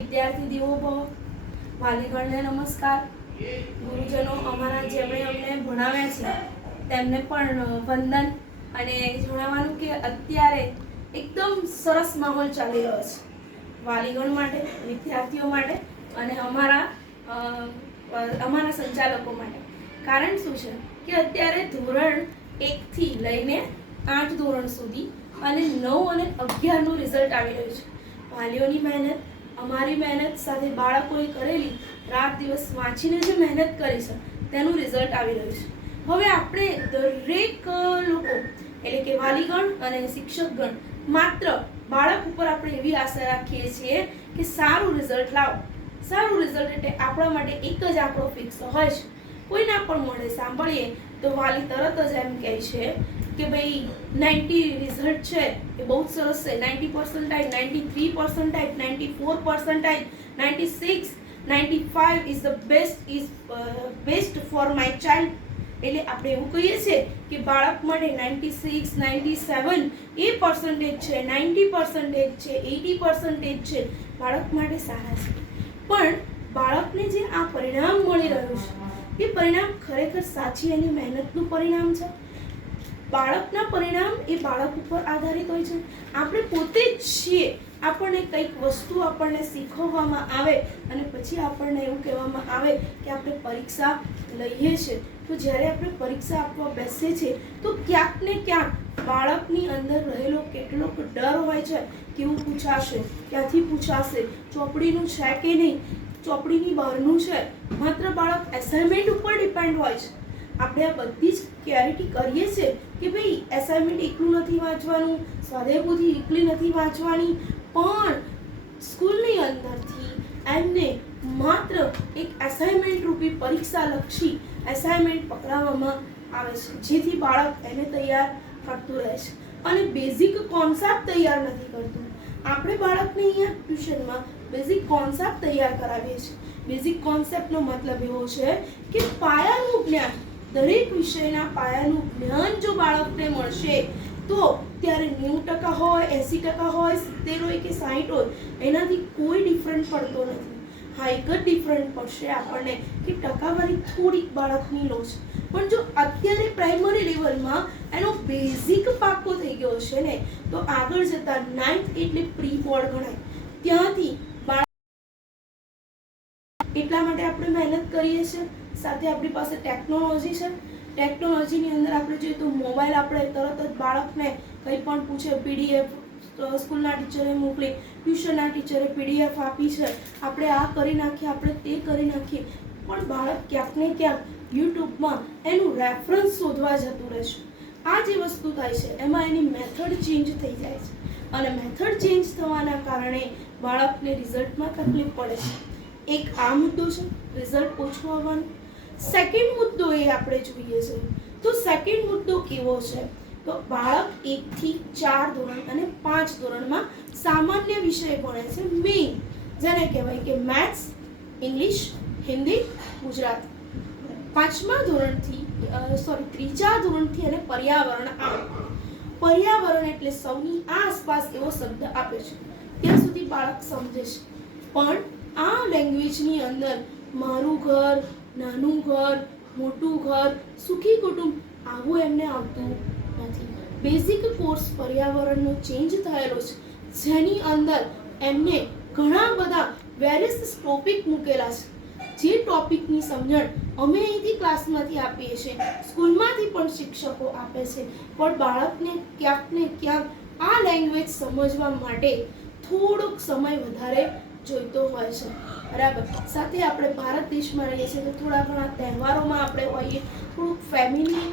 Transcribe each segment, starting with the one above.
વિદ્યાર્થી દેવો ભવ, વાલીગણને નમસ્કાર. ગુરુજનો અમારા જેમણે અમને ભણાવ્યા છે તેમને પણ વંદન. અને જણાવવાનું કે અત્યારે એકદમ સરસ માહોલ ચાલી રહ્યો છે વાલીગણ માટે, વિદ્યાર્થીઓ માટે અને અમારા સંચાલકો માટે. કારણ શું છે કે અત્યારે ધોરણ 1 થી લઈને 8 ધોરણ સુધી અને 9 અને 11 નું રિઝલ્ટ આવી રહ્યું છે. વાલીઓની મહેનત, અમારી મહેનત સાથે બાળકોએ કરેલી રાત દિવસ વાંચીને જે મહેનત કરી છે તેનું રિઝલ્ટ આવી રહ્યું છે. હવે આપણે દરેક લોકો એટલે કે વાલીગણ અને શિક્ષકગણ માત્ર બાળક ઉપર આપણે એવી આશા રાખીએ છીએ કે સારું રિઝલ્ટ લાવો. સારું રિઝલ્ટ એટલે આપણા માટે એક જ આંકડો ફિક્સ હોય છે. કોઈના પણ મોઢે સાંભળીએ તો વાલી તરત જ એમ કહે છે કે ભાઈ 90 રિઝલ્ટ છે એ બહુ સરસ છે, 90% 93% 94% 96 95 is the best for my child. એટલે આપણે એવું કહીએ છીએ કે બાળક માટે 96 97 એ પર્સન્ટેજ છે, 90% છે, 80% છે, બાળક માટે સારા છે. પણ બાળકને જે આ પરિણામ મળી રહ્યું છે એ પરિણામ ખરેખર સાચી એની મહેનતનું પરિણામ છે. બાળકના પરિણામ એ બાળક ઉપર આધારિત હોય છે. આપણે પોતે જ છીએ. આપણને કંઈક વસ્તુ આપણને શીખવવામાં આવે અને પછી આપણને એવું કહેવામાં આવે કે આપણે પરીક્ષા લઈએ છીએ, તો જ્યારે આપણે પરીક્ષા આપવા બેસીએ છીએ તો ક્યાંક ને ક્યાંક બાળકની અંદર રહેલો કેટલોક ડર હોય છે. કેવું પૂછાશે, ક્યાંથી પૂછાશે, ચોપડીનું છે કે નહીં, ચોપડીની બહારનું છે, માત્ર બાળક એસાઇનમેન્ટ ઉપર ડિપેન્ડ હોય છે. આપણે આ બધી જ ક્લેરિટી કરીએ છીએ કે ભાઈ એસાઇનમેન્ટ એકલું નથી વાંચવાનું, સ્વાધ્યાય પોથી એકલી નથી વાંચવાની, પણ સ્કૂલની અંદરથી એમને માત્ર એક એસાઇનમેન્ટ રૂપી પરીક્ષા લક્ષી એસાઇનમેન્ટ પકડાવવામાં આવે છે, જેથી બાળક એને તૈયાર કરતું રહે છે અને બેઝિક કોન્સેપ્ટ તૈયાર નથી કરતું. આપણે બાળકને અહીંયા ટ્યુશનમાં બેઝિક કોન્સેપ્ટ તૈયાર કરાવીએ છીએ. બેઝિક કોન્સેપ્ટનો મતલબ એવો છે કે પાયાનું જ્ઞાન, દરેક વિષયના પાયાનું જ્ઞાન જો બાળકને મળશે તો ત્યારે 90% હોય, 80% હોય, 70 હોય કે 60 હોય, એનાથી કોઈ ડિફરન્ટ પડતો નથી. હા, એક જ ડિફરન્ટ પડશે આપણને કે ટકાવારી થોડીક બાળકની લો છે. પણ જો અત્યારે પ્રાઇમરી લેવલમાં એનો બેઝિક પાકો થઈ ગયો છે ને, તો આગળ જતા 9th એટલે પ્રી બોર્ડ ગણાય. ત્યાંથી એટલા માટે આપણે મહેનત કરીએ છીએ. સાથે આપણી પાસે ટેકનોલોજી છે. ટેકનોલોજીની અંદર આપણે જોઈએ તો મોબાઈલ, આપણે તરત જ બાળકને કંઈ પણ પૂછે, પીડીએફ સ્કૂલના ટીચરે મોકલી, ટ્યુશનના ટીચરે પીડીએફ આપી છે, આપણે આ કરી નાખીએ, આપણે તે કરી નાખીએ, પણ બાળક ક્યાંક ને ક્યાંક યુટ્યુબમાં એનું રેફરન્સ શોધવા જતું રહે છે. આ જે વસ્તુ થાય છે એમાં એની મેથડ ચેન્જ થઈ જાય છે અને મેથડ ચેન્જ થવાના કારણે બાળકને રિઝલ્ટમાં તકલીફ પડે છે. એક આ મુદ્દો છે, રિઝલ્ટ ઓછું આવવાનું. સેકન્ડ મુદ્દો એ આપણે જોઈએ છે તો સેકન્ડ મુદ્દો કેવો છે તો બાળક 1 થી 4 ધોરણ અને 5 ધોરણમાં સામાન્ય વિષય ભણે છે, મેઇન જેને કહેવાય કે મેથ્સ, ઇંગ્લિશ, હિન્દી, ગુજરાતી. ત્રીજા ધોરણથી અને પર્યાવરણ આવે. પર્યાવરણ એટલે સૌની આસપાસ એવો શબ્દ આપ્યો છે, ત્યાં સુધી બાળક સમજે છે. પણ આ લેંગ્વેજની અંદર મારું ઘર, નાનું ઘર, મોટું ઘર, સુખી કુટુંબ આવું એમને આવતું નથી. બેઝિક કોર્સ પર્યાવરણનો ચેન્જ થયેલો છે, જેની અંદર એમને ઘણા બધા વેરિયસ ટોપિક મૂકેલા છે. જે ટોપિકની સમજણ અમે અહીંથી ક્લાસમાંથી આપીએ છીએ, સ્કૂલમાંથી પણ શિક્ષકો આપે છે, પણ બાળકને ક્યાંક ને ક્યાંક આ લેંગ્વેજ સમજવા માટે થોડોક સમય વધારે જોઈતો હોય છે. બરાબર. સાથે આપણે ભારત દેશમાં રહીએ છીએ તો થોડા ઘણા તહેવારોમાં આપણે હોઈએ, થોડુંક ફેમિલી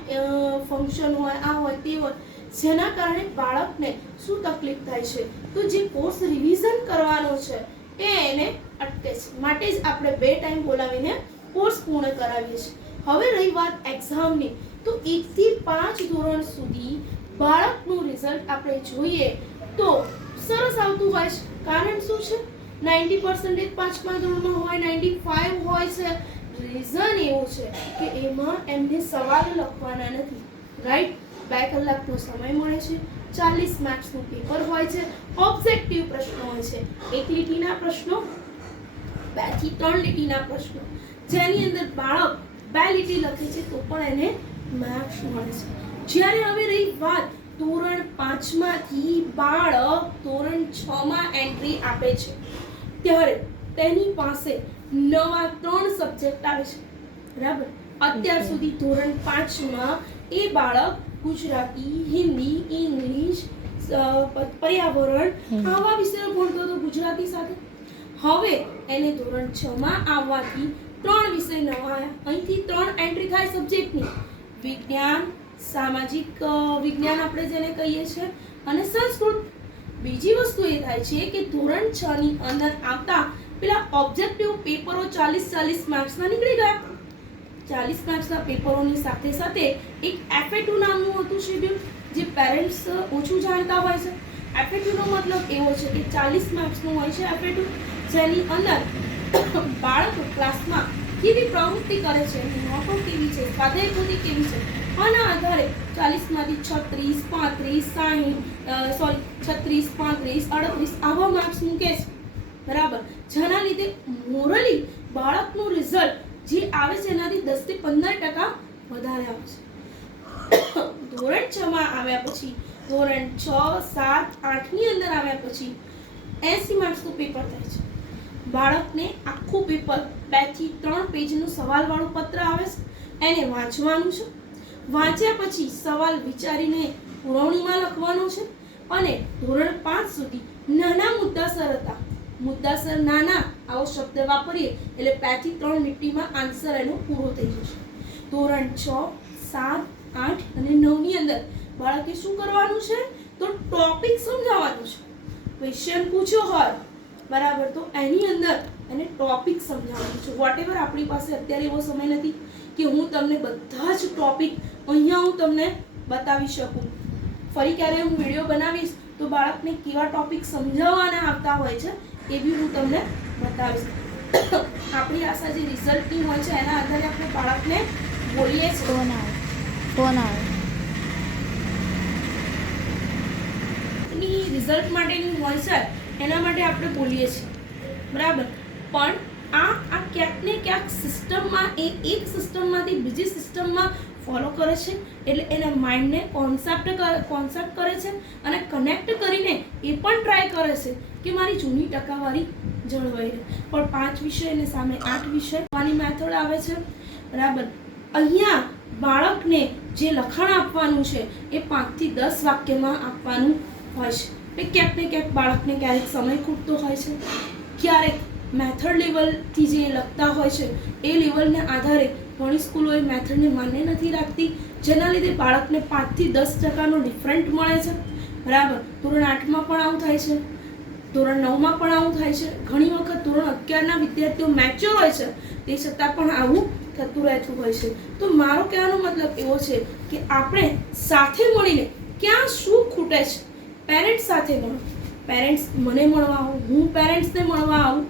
ફંક્શન હોય, આ હોય તે હોય, જેના કારણે બાળકને શું તકલીફ થાય છે તો જે કોર્સ રિવિઝન કરવાનો છે એ એને અટકે છે. માટે જ આપણે 2 ટાઈમ બોલાવીને કોર્સ પૂર્ણ કરાવીએ છીએ. હવે રહી વાત એક્ઝામની, તો 1 થી 5 ધોરણ સુધી બાળકનું રિઝલ્ટ આપણે જોઈએ તો સરસ આવતું હોય છે. કારણ શું છે? 90% 5મા ધોરણમાં હોય, 95 હોય છે. રીઝન એવું છે કે એમાં એમને સવાલ લખવાના નથી, રાઈટ? 2 કલાકનો સમય મળે છે, 40 માર્ક્સનું પેપર હોય છે, ઓબ્જેક્ટિવ પ્રશ્નો હોય છે, એક લીટીના પ્રશ્નો 2 થી 3 લીટીના પ્રશ્નો જેની અંદર બાળક 2 લીટી લખે છે તો પણ એને માર્ક્સ મળે છે. જ્યારે હવે રહી વાત ધોરણ 5 માંથી બાળક ધોરણ 6 માં એન્ટ્રી આપે છે ત્યારે તેની પાસે નવા 3 સબ્જેક્ટ આવે છે. બરાબર. અત્યાર સુધી ધોરણ 5 માં એ બાળક ગુજરાતી, હિન્દી, ઇંગ્લિશ, પર્યાવરણ આવા વિષયો ભણતો હતો ગુજરાતી સાથે. હવે એને ધોરણ 6 માં આવવાથી 3 વિષય નવા અહીંથી 3 એન્ટ્રી થાય સબ્જેક્ટની. વિજ્ઞાન, સામાજિક વિજ્ઞાન આપણે જેને કહીએ છીએ, અને સંસ્કૃત. બીજી વસ્તુ એ થાય છે કે ધોરણ 6 ની અંદર આવતા પેલા ઓબ્જેક્ટિવ પેપરો 40 માર્ક્સના નીકળી ગયા. 40 માર્ક્સના પેપરોની સાથે સાથે એક FA2 નામનું હતું શેડ્યુલ, જે પેરેન્ટ્સ ઓછું જાણતા હોય છે. FA2 નો મતલબ એવો છે કે 40 માર્ક્સનું હોય છે FA2, જેની અંદર બાળક ક્લાસમાં કેવી પ્રવૃત્તિ કરે છે, નોટો કેવી છે, સ્વાધ્યાય કૃતિ કેવી છે, આના આધારે 40 માંથી 36, 38 આવા માર્ક્સ મૂકે છે. બરાબર. જેના લીધે મોરલી બાળકનું રિઝલ્ટ જે આવે છે એનાથી 10 થી 15% વધારે આવે છે. ધોરણ 6 માં આવ્યા પછી ધોરણ 6, 7, 8 ની અંદર આવ્યા પછી 80 માર્ક્સનું પેપર થાય છે. બાળકને આખું પેપર 2 થી 3 પેજનું સવાલવાળું પત્ર આવે છે, એને વાંચવાનું છે. વાંચ્યા પછી સવાલ વિચારીને પુરવણીમાં લખવાનો છે. અને ધોરણ 5 સુધી નાના મુદ્દાસર હતા. મુદ્દાસર નાના આવો શબ્દ વાપરીએ એટલે 2 થી 3 મિનિટમાં આન્સર એનો પૂરો થઈ જશે. ધોરણ 6, 7, 8 અને 9 ની અંદર બાળકે શું કરવાનું છે? તો ટોપિક સમજાવવાનું છે. ક્વેશ્ચન પૂછ્યો હોય બરાબર, તો એની અંદર એને ટોપિક સમજાવવાનું છે. વોટેવર આપણી પાસે અત્યારે એવો સમય નથી કે હું તમને બધા જ ટોપિક અહીંયા હું તમને બતાવી શકું. ફરી ક્યારે હું વિડીયો બનાવીશ તો બાળકને કેવા ટોપિક સમજાવવાના આવતા હોય છે એ બી હું તમને બતાવીશ. આપણી આશા જે રિઝલ્ટની હોય છે એના આધારે આપણે બાળકને બોલીએ છીએ. ફોન આવે રિઝલ્ટ માટેની હોય છે એના માટે આપણે બોલીએ છીએ. બરાબર. પણ આ ક્યાંક ને ક્યાંક સિસ્ટમમાં એક સિસ્ટમમાંથી બીજી સિસ્ટમમાં ફોલો કરે છે. એટલે એના માઇન્ડને કોન્સેપ્ટ કરે છે અને કનેક્ટ કરીને એ પણ ટ્રાય કરે છે કે મારી જૂની ટકાવારી જળવાઈ રહે. પણ 5 વિષય અને સામે 8 વિષય વાની મેથડ આવે છે. બરાબર. અહીંયા બાળકને જે લખાણ આપવાનું છે એ 5 થી 10 વાક્યમાં આપવાનું હોય છે. ક્યાંક ને ક્યાંક બાળકને ક્યારેક સમય ખૂટતો હોય છે, ક્યારેક મેથડ લેવલથી જે લખતા હોય છે એ લેવલને આધારે ઘણી સ્કૂલો એ મેથડને માન્ય નથી રાખતી, જેના લીધે બાળકને 5 થી 10% ડિફરન્ટ મળે છે. બરાબર. ધોરણ 8માં પણ આવું થાય છે, ધોરણ 9માં પણ આવું થાય છે. ઘણી વખત ધોરણ 11ના વિદ્યાર્થીઓ મેચ્યોર હોય છે તે છતાં પણ આવું થતું રહેતું હોય છે. તો મારો કહેવાનો મતલબ એવો છે કે આપણે સાથે મળીને ક્યાં શું ખૂટે છે પેરેન્ટ્સ સાથે મળો. પેરેન્ટ્સ મને મળવા આવો, હું પેરેન્ટ્સને મળવા આવું,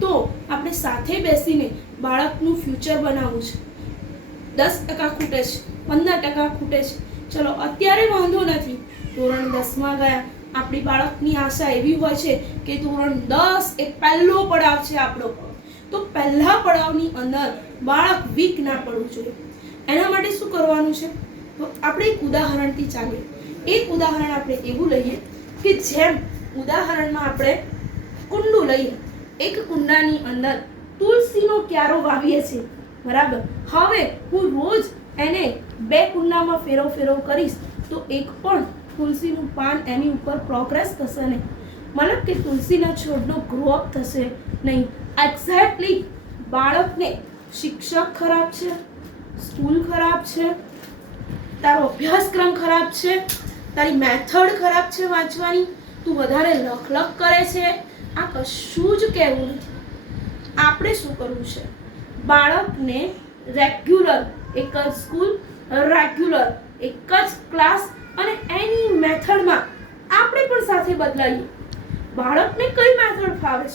તો આપણે સાથે બેસીને બાળકનું ફ્યુચર બનાવવું છે. 10% ખૂટે છે, 15% ખૂટે છે, ચલો અત્યારે વાંધો નથી. ધોરણ 10માં ગયા, આપણી બાળકની આશા એવી હોય છે કે ધોરણ 10 એ પહેલો પડાવ છે આપણો, તો પહેલા પડાવની અંદર બાળક વીક ના પડવું જોઈએ. એના માટે શું કરવાનું છે? તો આપણે એક ઉદાહરણથી ચાલીએ. એક ઉદાહરણ આપણે એવું લઈએ કે જેમ ઉદાહરણમાં આપણે કુંડું લઈએ. એક કુંડાની અંદર તુલસીનો ક્યારો વાવીએ છીએ. બરાબર. હવે હું રોજ એને 2 કુંડામાં ફેરવ કરીશ તો એક પણ તુલસીનું પાન એની ઉપર પ્રોગ્રેસ થશે નહીં. મતલબ કે તુલસીના છોડનો ગ્રોઅપ થશે નહીં. એક્ઝેક્ટલી બાળકને શિક્ષક ખરાબ છે, સ્કૂલ ખરાબ છે, તારો અભ્યાસક્રમ ખરાબ છે, તારી મેથડ ખરાબ છે વાંચવાની, તું વધારે લખ કરે છે, આ કશું જ કહેવું નથી. આપણે શું કરવું છે? બાળકને રેગ્યુલર એક જ સ્કૂલ, રેગ્યુલર એક જ ક્લાસ અને એની મેથડમાં આપણે પણ સાથે બદલાઈએ. બાળકને કઈ મેથડ ફાવે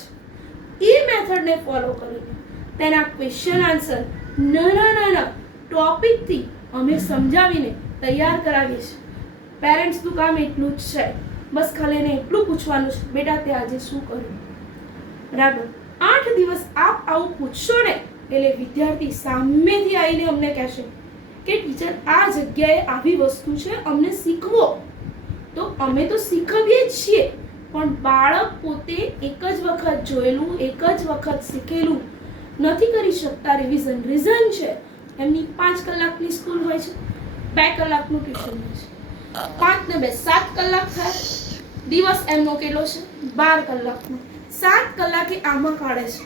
છે એ મેથડને ફોલો કરીને તેના ક્વેશ્ચન આન્સર નાના ટોપિકથી અમે સમજાવીને તૈયાર કરાવીએ છીએ. પેરેન્ટ્સનું કામ એટલું જ છે, બસ ખાલી એને એટલું પૂછવાનું છે, બેટા તે આજે શું કર્યું? બરાબર. 8 દિવસ આપ આવું પૂછશો ને એટલે વિદ્યાર્થી સામેથી આવીને અમને કહેશે કે ટીચર આ જગ્યાએ આવી વસ્તુ છે, અમને શીખવો. તો અમે તો શીખવીએ જ છીએ, પણ બાળક પોતે એક જ વખત જોયેલું, એક જ વખત શીખેલું નથી કરી શકતા રિવિઝન. રીઝન છે એમની 5 કલાકની સ્કૂલ હોય છે, 2 કલાકનું ટ્યુશન હોય છે, 5 ને 2 7 કલાક થાય. દિવસ એમનો કેટલો છે? 12 કલાકનો. 7 કલાકે આમાં કાઢે છે,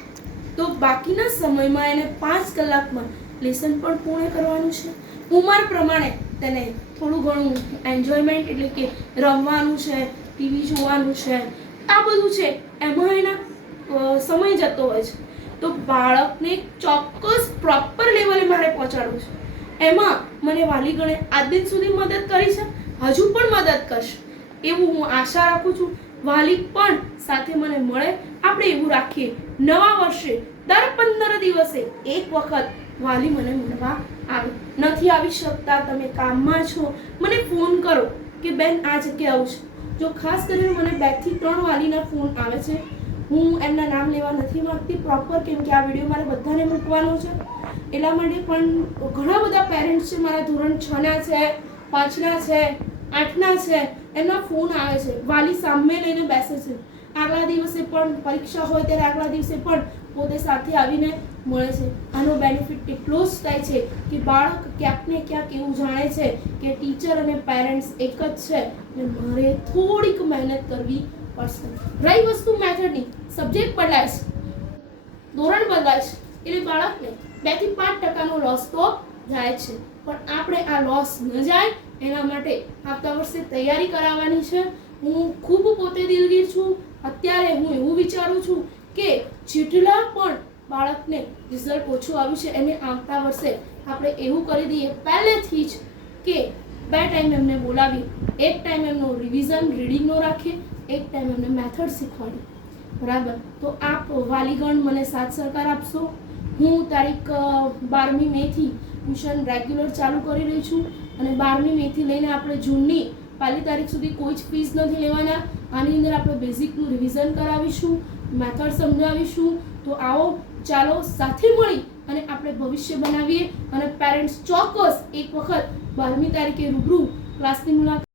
તો બાકીના સમયમાં એને 5 કલાકમાં લેસન પણ પૂર્ણ કરવાનું છે. ઉંમર પ્રમાણે તેને થોડું ઘણું એન્જોયમેન્ટ એટલે કે રમવાનું છે, ટીવી જોવાનું છે, આ બધું છે એમાં એના સમય જતો હોય છે. તો બાળકને ચોક્કસ પ્રોપર લેવલે મારે પહોંચાડવું છે. એમાં મને વાલીગણે આજ દિન સુધી મદદ કરી છે, હજુ પણ મદદ કરશે એવું હું આશા રાખું છું. વાલી પણ સાથે મને મળે, આપણે એવું રાખીએ નવા વર્ષે દર 15 દિવસે એક વખત વાલી મને મળવા આવે. નથી આવી શકતા, તમે કામમાં છો, મને ફોન કરો કે બેન આ જગ્યાએ આવું છે. જો ખાસ કરીને મને 2 થી 3 વાલીના ફોન આવે છે. હું એમના નામ લેવા નથી માંગતી પ્રોપર, કેમ કે આ વિડીયો મારે બધાને મૂકવાનો છે એટલા માટે. પણ ઘણા બધા પેરેન્ટ્સ છે મારા ધોરણ 6 ના છે, 5 ના છે, 8 ના છે, એમના ફોન આવે છે. વાલી સામે લઈને બેસે છે, આગલા દિવસે પણ પરીક્ષા હોય ત્યારે આગલા દિવસે પણ પોતે સાથે આવીને મળે છે. આનો બેનિફિટ એટલો જ થાય છે કે બાળક ક્યાંક ને ક્યાંક એવું જાણે છે કે ટીચર અને પેરેન્ટ્સ એક જ છે અને મારે થોડીક મહેનત કરવી પડશે. રહી વસ્તુ મેથડની, સબ્જેક્ટ બદલાય છે, ધોરણ બદલાય છે, એટલે બાળકને 2 થી 5% લોસ તો જાય છે. પણ આપણે આ લોસ ન જાય એના માટે આવતા વર્ષે તૈયારી કરાવવાની છે. હું ખૂબ પોતે દિલગીર છું. અત્યારે હું એવું વિચારું છું કે જેટલા પણ બાળકને રિઝલ્ટ ઓછું આવ્યું છે એને આવતા વર્ષે આપણે એવું કરી દઈએ પહેલેથી જ કે 2 ટાઈમ એમને બોલાવીએ. એક ટાઈમ એમનો રિવિઝન રીડિંગનો રાખીએ, એક ટાઈમ એમને મેથડ શીખવાડીએ. બરાબર? તો આપ વાલીગણ મને સાથ સહકાર આપશો. હું તારીખ 12મી મેથી ટ્યુશન રેગ્યુલર ચાલુ કરી રહી છું અને 12મી મેથી લઈને આપણે જૂનની 1 તારીખ સુધી કોઈ જ ફીસ નથી લેવાના. આની અંદર આપણે બેઝિકનું રિવિઝન કરાવીશું, મેથડ સમજાવીશું. તો આવો ચાલો સાથે મળી અને આપણે ભવિષ્ય બનાવીએ. અને પેરેન્ટ્સ ચોક્કસ એક વખત 12મી તારીખે રૂબરૂ ક્લાસની મુલાકાત